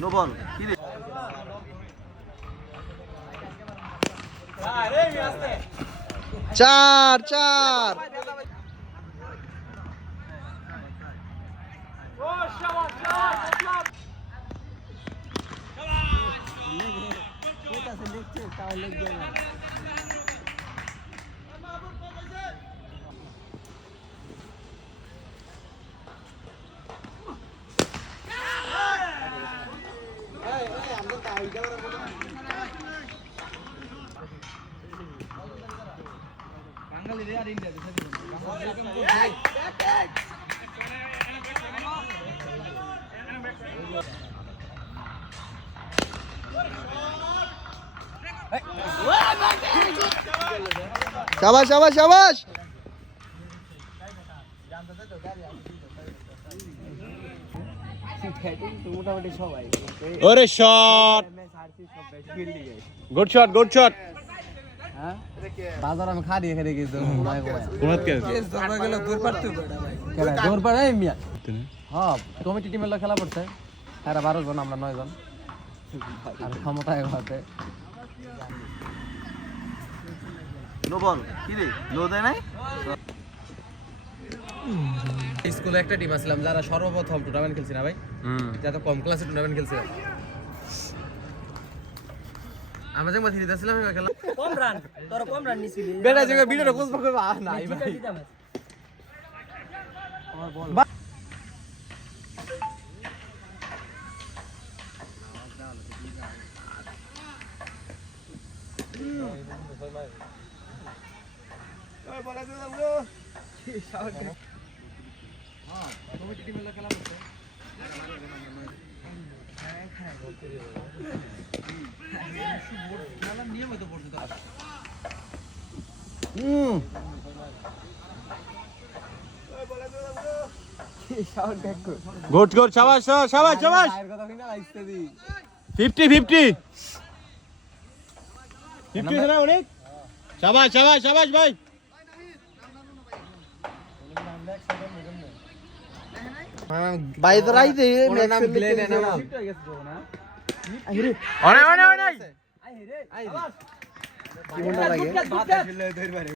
no ball কি রে চার চার শাবাশ শাবাশ শাবাশ মোটামুটি সবাই ওরে shot good shot good shot বাজার আমি খাড়িয়ে খেয়ে গেছি কোনাত কে দৌড় পাড়ে মিয়া হ্যাঁ কমিটি টিমের লোক খেলা পড়ছে এরা 12 জন আমরা 9 জন আর ক্ষমতা এগাতে নো বল কি রে লো দেয় নাই স্কুলে একটা টিম আসলাম যারা সর্বপ্রথম টুর্নামেন্ট খেলছি না ভাই যারা কম ক্লাসে টুর্নামেন্ট খেলছে আমরা যখন থ্রিতে ছিলাম আমি খেলা কম রান তোর কম রান নিছিলি বেটা যে ভিডিওটা কোচ পক্ষ নাই ভাই আমার বল ওই বলা দে দাও কি শাট হ্যাঁ কমিটি টিমের লোক খেলা করছে নিয়মিত পড়ছে তো গুড গুড শাবাশ শাবাশ শাবাশ 50 50 50 না অনেক শাবাশ শাবাশ শাবাশ ভাই ভাই তো রাইতে নাম গ্লেন নাম অনে অনে অনে কি মনে লাগে